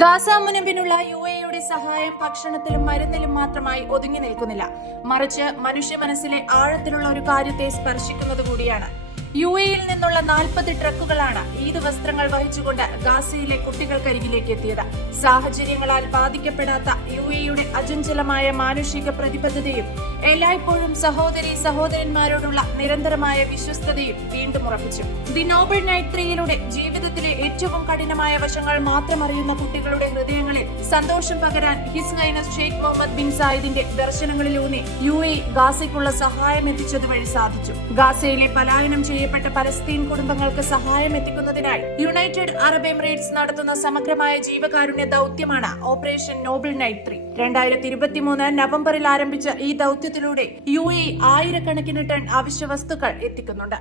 Gaza മുനമ്പിനുള്ള UAEയുടെ സഹായം ഭക്ഷണത്തിലും മരുന്നിലും മാത്രമായി ഒതുങ്ങി നിൽക്കുന്നില്ല, മറിച്ച് മനുഷ്യ മനസ്സിലെ ആഴത്തിലുള്ള ഒരു കാര്യത്തെ സ്പർശിക്കുന്നത് കൂടിയാണ്. UAEയിൽ നിന്നുള്ള 40 ട്രക്കുകളാണ് ഈദ് വസ്ത്രങ്ങൾ വഹിച്ചുകൊണ്ട് ഗാസയിലെ കുട്ടികൾക്കരികിലേക്ക് എത്തിയത്. സാഹചര്യങ്ങളാൽ ബാധിക്കപ്പെടാത്ത UAEയുടെ അചഞ്ചലമായ മാനുഷിക പ്രതിബദ്ധതയും എല്ലായ്പ്പോഴും സഹോദരന്മാരോടുള്ള നിരന്തരമായ വിശ്വസ്തതയും വീണ്ടും ഉറപ്പിച്ചു. ദി നോബിൾ നൈറ്റ് 3യിലൂടെ ജീവിതത്തിലെ ഏറ്റവും കഠിനമായ വശങ്ങൾ മാത്രം അറിയുന്ന കുട്ടികളുടെ ഹൃദയങ്ങളിൽ സന്തോഷം പകരാൻ his highness Sheikh Mohammed bin സായിദിന്റെ ദർശനങ്ങളിലൂന്നി UAE ഗാസയ്ക്കുള്ള സഹായം എത്തിച്ചതുവഴി സാധിച്ചു. ഗാസയിലെ പലായനം ചെയ്യപ്പെട്ട പലസ്തീൻ കുടുംബങ്ങൾക്ക് സഹായം എത്തിക്കുന്നതിനായി യുണൈറ്റഡ് അറബ് എമിറേറ്റ്സ് നടത്തുന്ന സമഗ്രമായ ജീവകാരുണ്യ ദൗത്യമാണ് ഓപ്പറേഷൻ നോബിൾ നൈറ്റ് 3. 2023 നവംബറിൽ ആരംഭിച്ച ഈ ദൗത്യത്തിലൂടെ UAE ആയിരക്കണക്കിന് ടൺ അവശ്യ വസ്തുക്കൾ എത്തിക്കുന്നുണ്ട്.